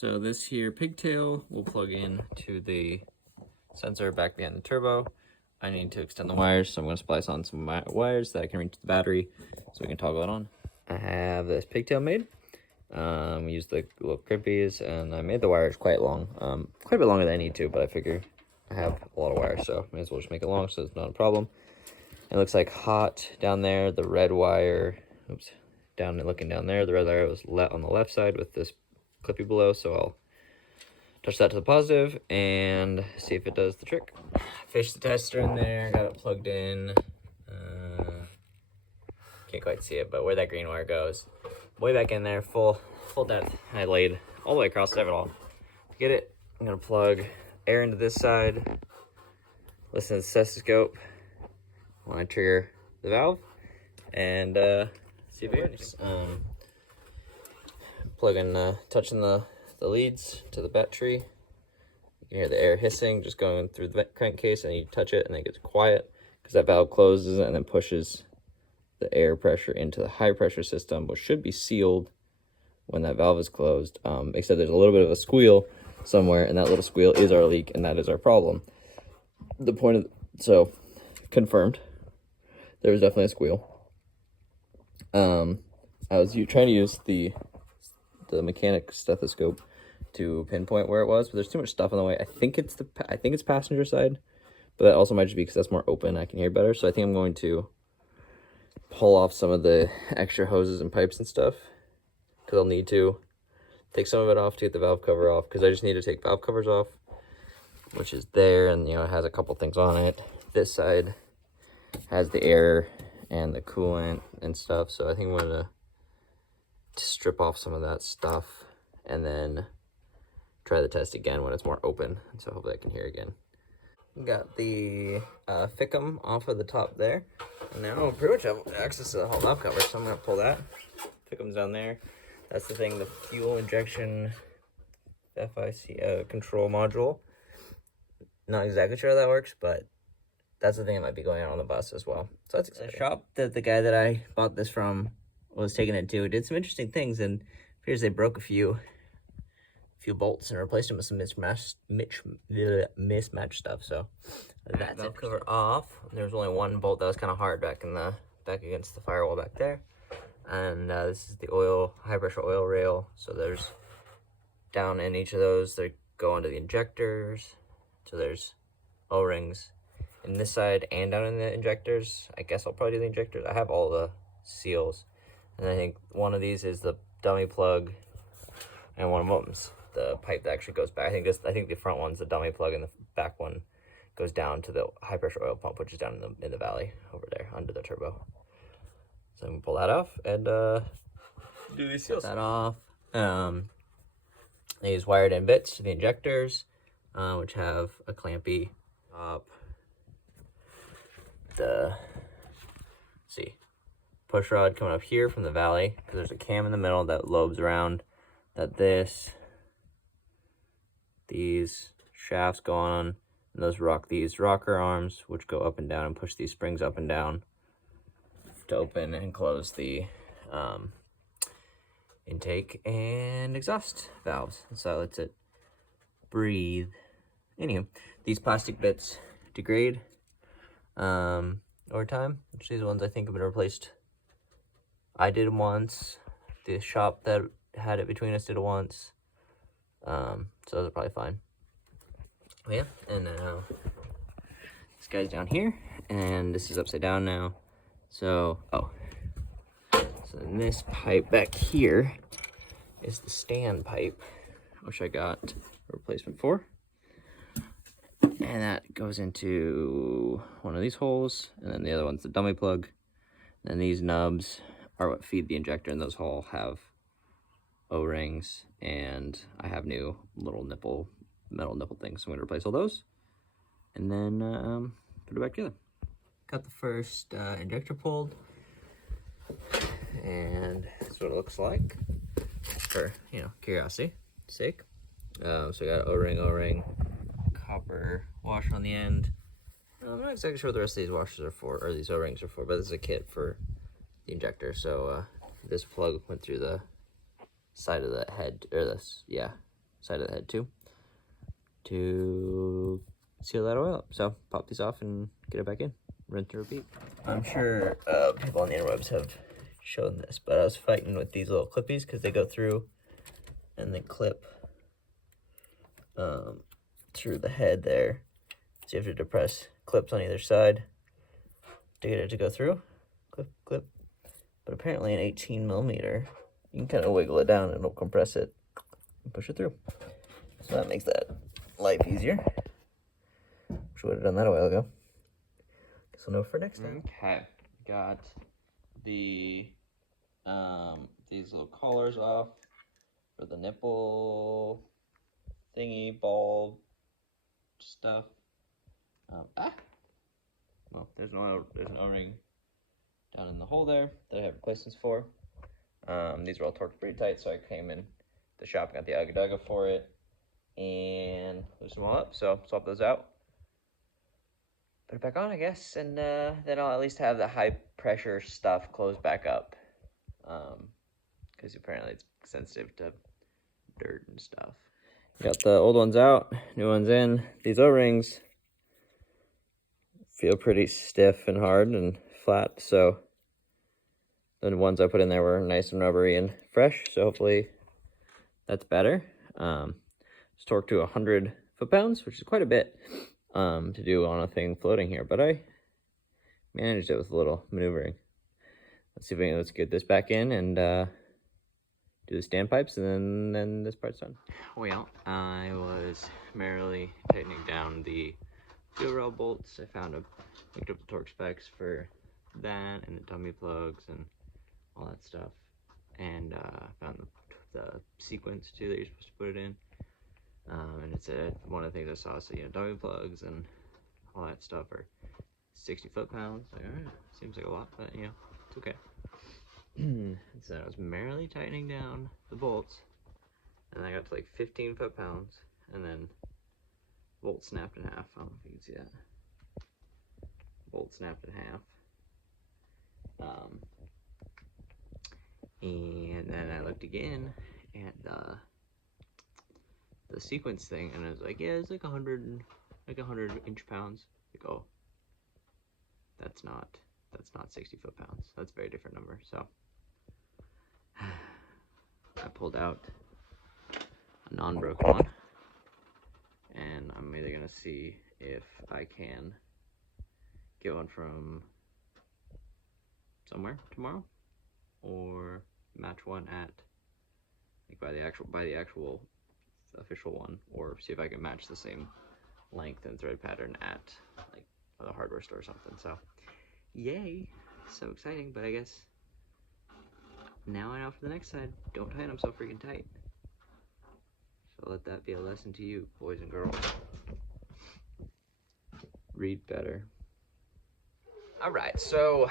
So this here pigtail will plug in to the sensor back behind the turbo. I need to extend the wires, so I'm going to splice on some wires that I can reach the battery so we can toggle it on. I have this pigtail made. Use the little crimpies, and I made the wires quite long, quite a bit longer than I need to, but I figure I have a lot of wires, so may as well just make it long so it's not a problem. It looks like hot down there. The red wire, oops, looking down there, the red wire was on the left side with this clippy below, so I'll touch that to the positive and see if it does the trick. Fish the tester in there, got it plugged in. Can't quite see it, but where that green wire goes, way back in there, full depth. I laid all the way across it all. To get it, I'm gonna plug air into this side, listen to the stethoscope when I trigger the valve, and see if it works. Touching the leads to the battery. You can hear the air hissing just going through the crankcase, and you touch it and it gets quiet because that valve closes and then pushes the air pressure into the high pressure system, which should be sealed when that valve is closed, except there's a little bit of a squeal somewhere, and that little squeal is our leak, and that is our problem. So confirmed, there was definitely a squeal. I was trying to use the mechanic stethoscope to pinpoint where it was, but there's too much stuff in the way. I think it's passenger side, but that also might just be because that's more open. I can hear better, so I think I'm going to pull off some of the extra hoses and pipes and stuff, because I'll need to take some of it off to get the valve cover off, because I just need to take valve covers off, which is there, and it has a couple things on it. This side has the air and the coolant and stuff, so I think I'm gonna strip off some of that stuff and then try the test again when it's more open, and so hopefully I can hear again. Got the ficum off of the top there, and now I pretty much have access to the whole valve cover, so I'm gonna pull that. Ficum's down there. That's the thing, the fuel injection FIC control module. Not exactly sure how that works, but that's the thing that might be going on the bus as well. So that's exciting. The shop that the guy that I bought this from was taking it to did some interesting things, and it appears they broke a few bolts and replaced them with some mismatched stuff. So that's it. Cover off. There's only one bolt that was kind of hard back against the firewall back there, and this is the high pressure oil rail. So there's down in each of those, they go into the injectors. So there's O-rings in this side and down in the injectors. I guess I'll probably do the injectors. I have all the seals, and I think one of these is the dummy plug, and one of them's the pipe that actually goes back. I think the front one's the dummy plug, and the back one goes down to the high pressure oil pump, which is down in the valley over there under the turbo. So I'm gonna pull that off and do these seals. Put that off. These wired in bits to the injectors, which have a clampy top. Push rod coming up here from the valley, because there's a cam in the middle that lobes around. These shafts go on, and those these rocker arms, which go up and down and push these springs up and down to open and close the intake and exhaust valves. So lets it breathe. Anywho, these plastic bits degrade over time, which these ones I think have been replaced. I did them once. The shop that had it between us did it once. So those are probably fine. But yeah, and now this guy's down here, and this is upside down now. So then this pipe back here is the stand pipe, which I got a replacement for. And that goes into one of these holes, and then the other one's the dummy plug. And these nubs are what feed the injector, and those all have O-rings, and I have new little metal nipple things, so I'm going to replace all those, and then put it back together. Got the first injector pulled, and that's what it looks like, for, curiosity's sake. So we got O-ring, copper washer on the end. I'm not exactly sure what the rest of these washers are for, or these O-rings are for, but this is a kit for the injector. So this plug went through the side of the head, or side of the head too, to seal that oil up. So pop these off and get it back in, rinse and repeat. I'm sure people on the interwebs have shown this, but I was fighting with these little clippies because they go through and they clip through the head there. So you have to depress clips on either side to get it to go through. Clip, clip. But apparently an 18 millimeter, you can kind of wiggle it down and it'll compress it and push it through. So that makes that life easier. Wish I would have done that a while ago. Guess we'll know for next time. Okay, got the these little collars off for the nipple thingy bulb stuff. Well, there's an O-ring down in the hole there that I have replacements for. These are all torqued pretty tight, so I came in the shop and got the Agadaga for it and loosened them all up. So swap those out, put it back on, I guess, and then I'll at least have the high pressure stuff closed back up, because apparently it's sensitive to dirt and stuff. Got the old ones out, new ones in. These O-rings feel pretty stiff and hard and flat, so the ones I put in there were nice and rubbery and fresh, so hopefully that's better. It's torqued to 100 foot-pounds, which is quite a bit to do on a thing floating here, but I managed it with a little maneuvering. Let's see if we can, let's get this back in and do the standpipes, and then this part's done. Well, I was merrily tightening down the wheel rail bolts. I looked up the torque specs for that and the dummy plugs and all that stuff, and found the sequence too that you're supposed to put it in. And it said one of the things I saw, so dummy plugs and all that stuff are 60 foot-pounds. Like, all right, seems like a lot, but it's okay. So I was merrily tightening down the bolts, and I got to like 15 foot-pounds, and then bolt snapped in half. I don't know if you can see that. Bolt snapped in half. And then I looked again at the sequence thing, and I was like, yeah, it's like 100 inch-pounds. Like, oh, that's not 60 foot-pounds. That's a very different number. So I pulled out a non-broken one, and I'm either gonna see if I can get one from somewhere tomorrow, or match one at like by the actual official one, or see if I can match the same length and thread pattern at like a hardware store or something. So yay, so exciting. But I guess now I know for the next side, don't tighten them so freaking tight. So let that be a lesson to you, boys and girls. Read better. All right, so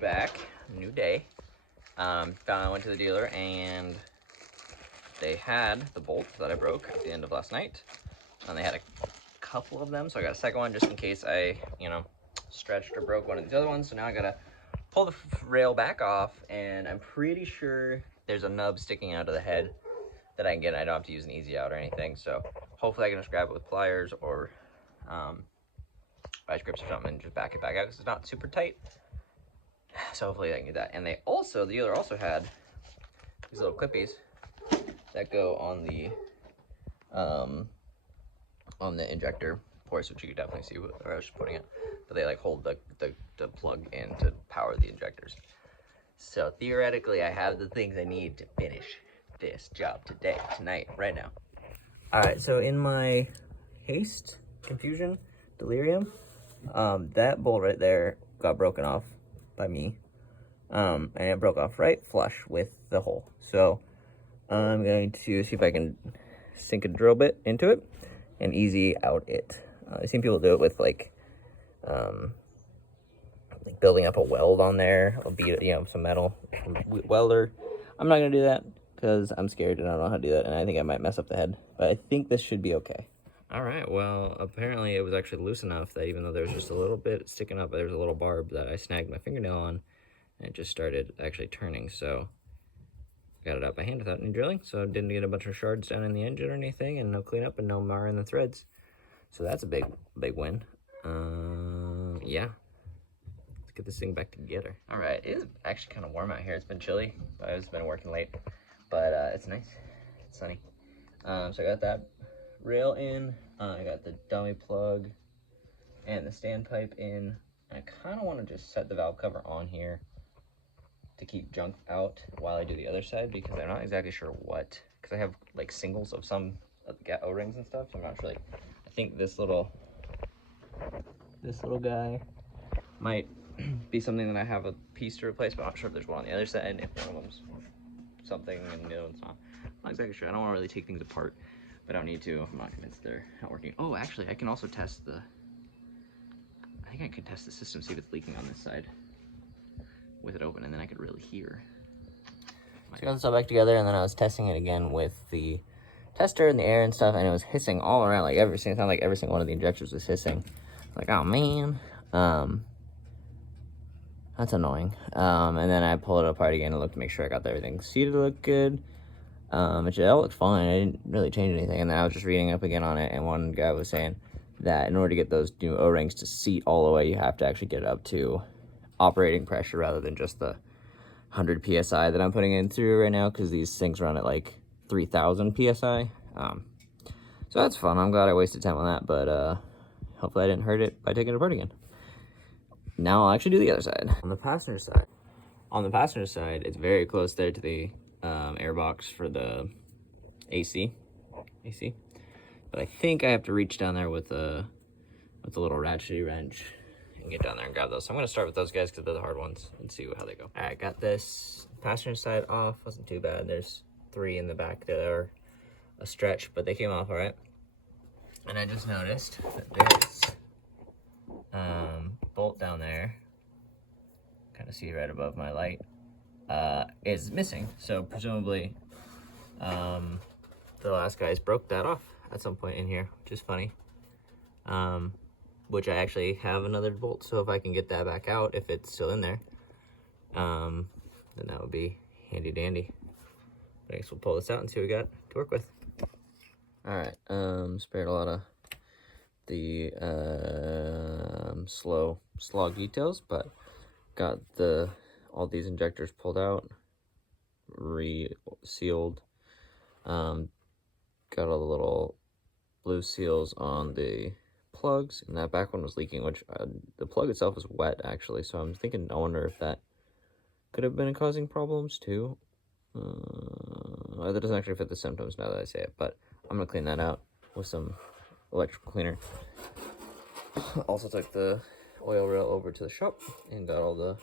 back, new day. I went to the dealer and they had the bolt that I broke at the end of last night, and they had a couple of them, so I got a second one just in case I, stretched or broke one of these other ones. So now I gotta pull the rail back off, and I'm pretty sure there's a nub sticking out of the head that I can get. I don't have to use an easy out or anything, so hopefully I can just grab it with pliers or vice grips or something and just back it back out, because it's not super tight. So hopefully I can get that. And the dealer also had these little clippies that go on the injector ports, which you can definitely see where I was just putting it. But they like hold the plug in to power the injectors. So theoretically, I have the things I need to finish this job tonight, right now. All right, so in my haste, confusion, delirium, that bolt right there got broken off by me, and it broke off right flush with the hole. So I'm going to see if I can sink a drill bit into it and easy out it. I've seen people do it with like building up a weld on there, some metal welder. I'm not gonna do that because I'm scared and I don't know how to do that, and I think I might mess up the head, but I think this should be okay. All right, well, apparently it was actually loose enough that even though there was just a little bit sticking up, there was a little barb that I snagged my fingernail on, and it just started actually turning. So I got it out by hand without any drilling, so I didn't get a bunch of shards down in the engine or anything, and no cleanup and no mar in the threads. So that's a big win. Yeah. Let's get this thing back together. All right, it is actually kind of warm out here. It's been chilly. I've been working late, but it's nice. It's sunny. So I got that rail in. I got the dummy plug and the standpipe in. And I kind of want to just set the valve cover on here to keep junk out while I do the other side, because I'm not exactly sure what, because I have like singles of some of the O-rings and stuff, so I'm not sure. Like, I think this little guy might be something that I have a piece to replace, but I'm not sure if there's one on the other side, if one of them's something and the other one's not. I'm not exactly sure. I don't want to really take things apart, but I don't need to if I'm not convinced they're not working. Oh, actually, I can also test I think I could test the system, see if it's leaking on this side with it open, and then I could really hear. So I got this all back together, and then I was testing it again with the tester and the air and stuff, and it was hissing all around, like it sounded like every single one of the injectors was hissing. Like, oh man, that's annoying. And then I pulled it apart again and looked to make sure I got everything seated to look good. It all looked fine. I didn't really change anything. And then I was just reading up again on it, and one guy was saying that in order to get those new O-rings to seat all the way, you have to actually get it up to operating pressure rather than just the 100 psi that I'm putting in through right now, because these things run at like 3,000 psi. So that's fun. I'm glad I wasted time on that, but hopefully I didn't hurt it by taking it apart again. Now I'll actually do the other side. On the passenger side, it's very close there to the air box for the AC. But I think I have to reach down there with a little ratchety wrench and get down there and grab those. So I'm going to start with those guys because they're the hard ones and see how they go. All right, got this passenger side off. Wasn't too bad. There's 3 in the back that are a stretch, but they came off all right. And I just noticed that there's bolt down there, kind of see right above my light, is missing. So presumably the last guys broke that off at some point in here, which is funny. Which I actually have another bolt, so if I can get that back out, if it's still in there, then that would be handy dandy. But I guess we'll pull this out and see what we got to work with. All right, spared a lot of the slog details, but got all these injectors pulled out, re-sealed, got all the little blue seals on the plugs, and that back one was leaking, which the plug itself is wet actually, so I'm thinking, I wonder if that could have been causing problems too. That doesn't actually fit the symptoms now that I say it, but I'm gonna clean that out with some electrical cleaner. Also took the oil rail over to the shop and got all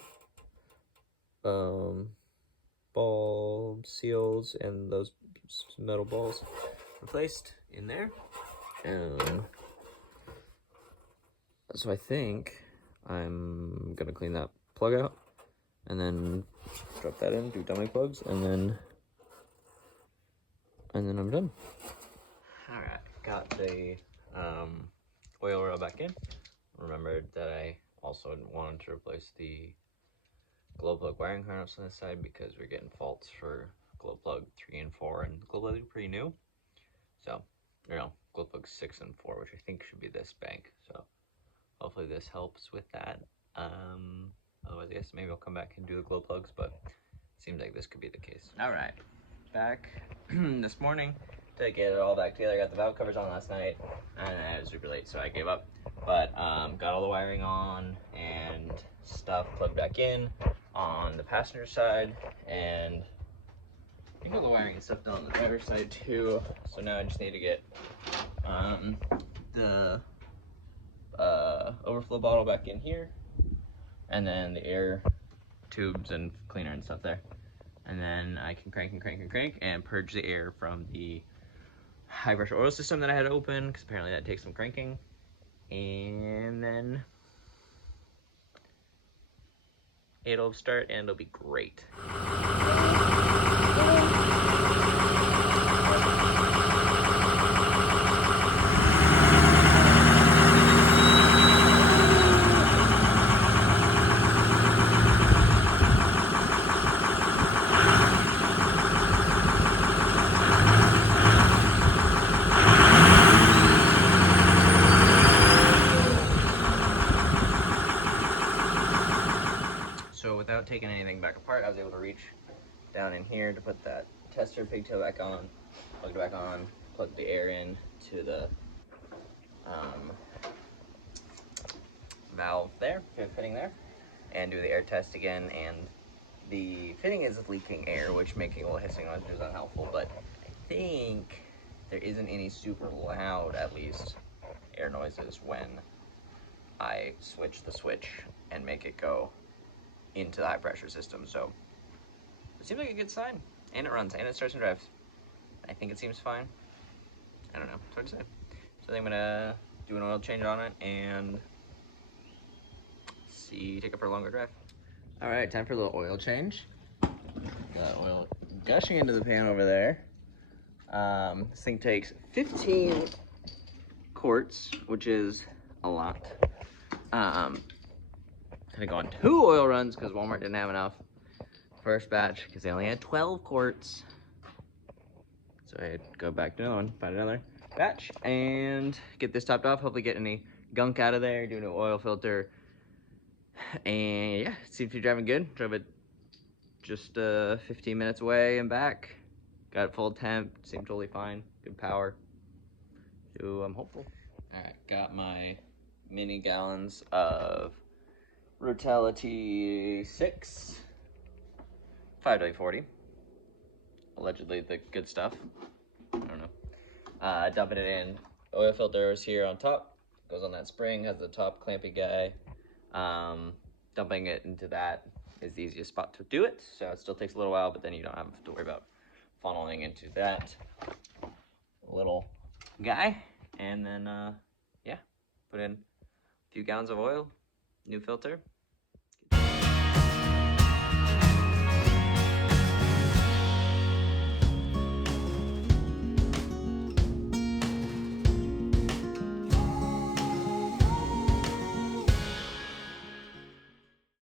the ball seals and those metal balls replaced in there. So I think I'm gonna clean that plug out and then drop that in, do dummy plugs, and then I'm done. All right, got the oil rail back in. Remembered that I also wanted to replace the glow plug wiring harness on this side because we're getting faults for glow plug 3 and 4, and glow plug is pretty new. So, glow plug 6 and 4, which I think should be this bank. So hopefully this helps with that. Otherwise, I guess maybe I'll come back and do the glow plugs, but it seems like this could be the case. All right, back this morning to get it all back together. I got the valve covers on last night, and it was super late, so I gave up. But got all the wiring on and stuff plugged back in on the passenger side, and I think all the wiring and stuff done on the driver's side too. So now I just need to get the overflow bottle back in here, and then the air tubes and cleaner and stuff there, and then I can crank and purge the air from the high pressure oil system that I had open, because apparently that takes some cranking, and then it'll start and it'll be great. taken anything back apart, I was able to reach down in here to put that tester pigtail back on, plug it back on, plug the air in to the valve there, fitting there, and do the air test again. And the fitting is leaking air, which making a little hissing noise, which is unhelpful, but I think there isn't any super loud, at least, air noises when I switch the switch and make it go into the high pressure system. So it seems like a good sign, and it runs, and it starts and drives. I think it seems fine. I don't know, it's hard to say. So I think I'm gonna do an oil change on it and take it for a longer drive. All right, time for a little oil change. Got oil gushing into the pan over there. This thing takes 15 quarts, which is a lot. Gonna go on 2 oil runs because Walmart didn't have enough. First batch, because they only had 12 quarts. So I'd go back to another one, find another batch, and get this topped off. Hopefully get any gunk out of there, do a new oil filter. And yeah, it seems to be driving good. Drove it just 15 minutes away and back. Got it full temp, seemed totally fine, good power. So I'm hopeful. All right, got my mini gallons of Rotality 6, 5W40. Allegedly the good stuff. I don't know. Dumping it in. Oil filters here on top. Goes on that spring, has the top clampy guy. Dumping it into that is the easiest spot to do it. So it still takes a little while, but then you don't have to worry about funneling into that little guy. And then, yeah, put in a few gallons of oil, new filter,